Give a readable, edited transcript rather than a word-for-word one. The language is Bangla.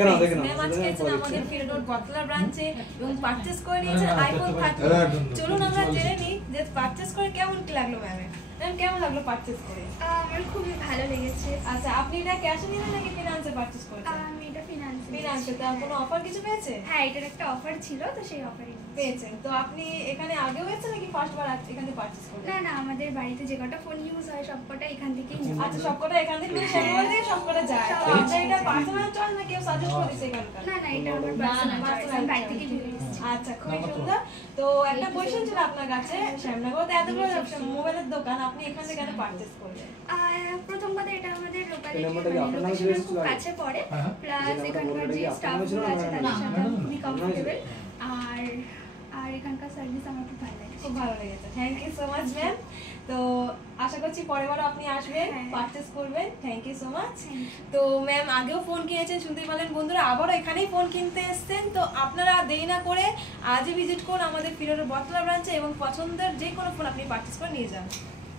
ম্যাম আজকে এসেছেন আমাদের ফিরোড বটতলা ব্রাঞ্চে এবং পারচেজ করে নিয়েছেন আইফোন 13। চলুন আমরা জেনে নিই যে পারচেজ করে কেমন কি লাগলো ম্যামের। ম্যাম কেমন লাগলো পারচেজ করে? আমার খুবই ভালো লেগেছে। আচ্ছা আপনি এটা ক্যাশে নিলেন নাকি ফিনান্সে পারচেজ করেছেন? আমি এটা ফিনান্সে তো কোনো অফার কিছু পেয়েছে? হ্যাঁ, এটার একটা অফার ছিল, তো সেই অফারই পেয়েছেন। তো আপনি এখানে আগেও এসেছেন নাকি ফার্স্ট বার এখান থেকে পারচেজ করলেন? না না, আমাদের বাড়িতে যে কটা ফোন ইউজ হয় সবকটা এখান থেকেই নিই। আচ্ছা সবকটা এখান থেকে সেগুলো দিয়ে সবকটা যায়। তো আপনার এটা পার্সোনাল চয়েস নাকি কেউ সাজেস্ট করে দিয়েছে এখানকার? না না, এটা আমার পার্সোনাল চয়েস, আমি বাড়ি থেকে নিয়ে এসেছি। আচ্ছা খুবই সুন্দর। তো একটা কোয়েশ্চেন ছিল আপনার কাছে, শ্যামনগরে এতগুলো মোবাইলের দোকান, আপনি এখান থেকে কেন পারচেজ করলেন? প্রথম কথা, এটা আমাদের লোকেশনের খুব কাছে পড়ে, প্লাস এখানকার যে স্টাফগুলো আছে তাদের সাথে খুবই কমফোর্টেবল, আর এখানকার সার্ভিস আমার খুব ভালো লাগে। খুব ভালো লেগেছে। Thank you so much ma'am. তো আশা করছি পরেরবারও আপনি আসবেন, পারচেজ করবেন। Thank you so much. তো ম্যাম আগেও ফোন কিনেছেন শুনতেই পারলেন বন্ধুরা, আবারও এখানেই ফোন কিনতে এসছেন। তো আপনারা দেরি না করে আজই ভিজিট করুন আমাদের ফিরোড বটতলা ব্রাঞ্চে এবং পছন্দের যে কোনো ফোন আপনি পারচেজ করে নিয়ে যান।